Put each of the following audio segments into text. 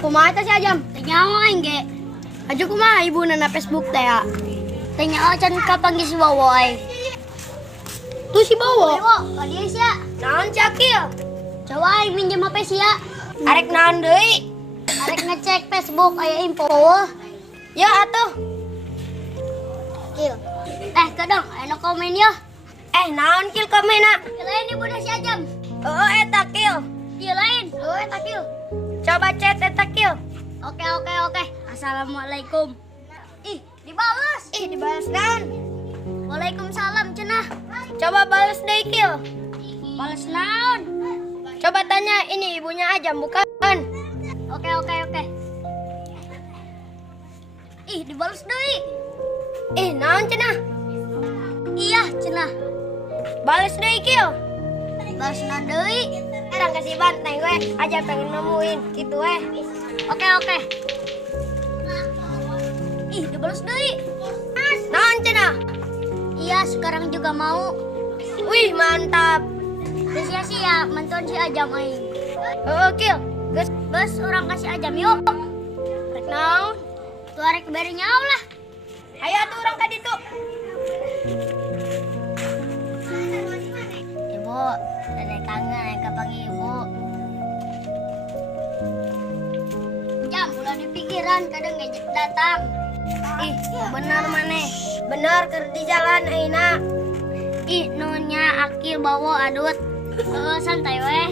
kumaha teh si Ajam? Tanya aing ge. Aju kumaha ibu nana Facebook teh ya? Tanya acan kapan geus bawa ai. Tuh si Bowo. Bowo, ka dieu sia. Naon cakil? Coba aing minjem HP sia. Arek naon deui? Arek ngecek Facebook aya info weuh. Ya atuh. Kil. Kadang aya komen ya. Naon kil komena? Lain ibu si Ajam. Eta kil. Ieu lain. Eta kil. Coba chat eta kil. Oke. Assalamualaikum. Ih, dibalas. Dibalas naon? Waalaikumsalam cenah. Coba balas deui kil. Balas naon? Coba tanya ini ibunya Ajam bukan? Oke. Ih, dibalas deui. Naon cenah? Iya, cenah. Balas deui kil. Balas naon deui? Erang kasih banteng we, Ajam pengen nemuin gitu we. Oke. Ih, dibalas deui. Naon cenah? Iya, sekarang juga mau. Wih, mantap. Sia-sia menton si Ajam aing. Kil. Bos, orang kasih Ajam yuk. Rek naon? Tuh arek beri nyaw lah. Ayo tuh orang ka ditu. Ibu, dede kangen kapanggil ibu. Jam ulah di pikiran kadang ngejek datang. Bener maneh. Bener keur di jalan ayeuna. Nunya akil bawa adut. Santai weh.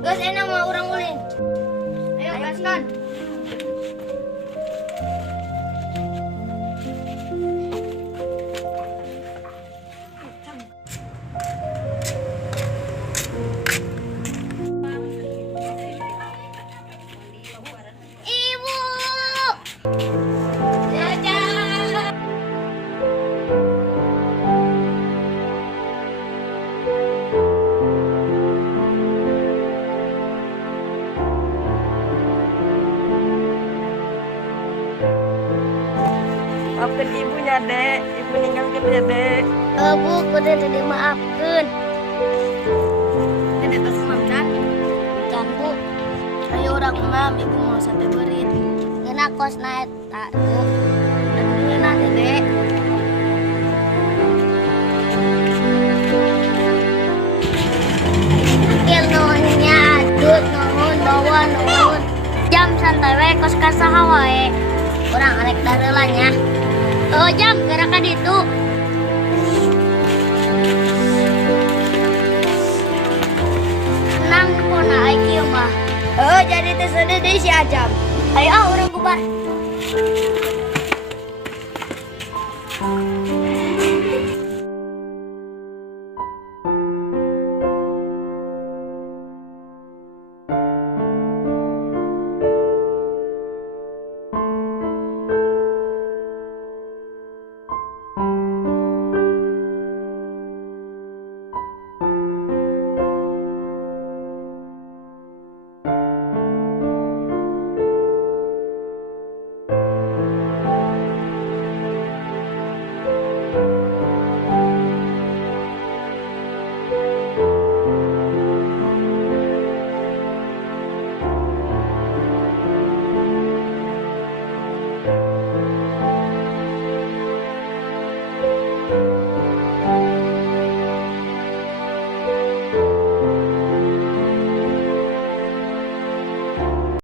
Geus enak mah urang ulin. Ayo gaskan. Ibu. Maafkan ibunya, Dek. Ibu ninggalkan ya, Dek. Bu, kudu dimaafkeun. Dek, kasih makan. Can Bu, Ayo orang mam, ibu mau sate beurit. geuna kosna eta Bu. Enak, Dek. Akil nuhunnya adut nuhun bawa nuhun. Jam santai we kos ka saha wae. Urang arek dareula nya. Jam geura ka ditu. Senang puna ai kieu mah. Jadi teh deui si Ajam. Ayo urang bubar.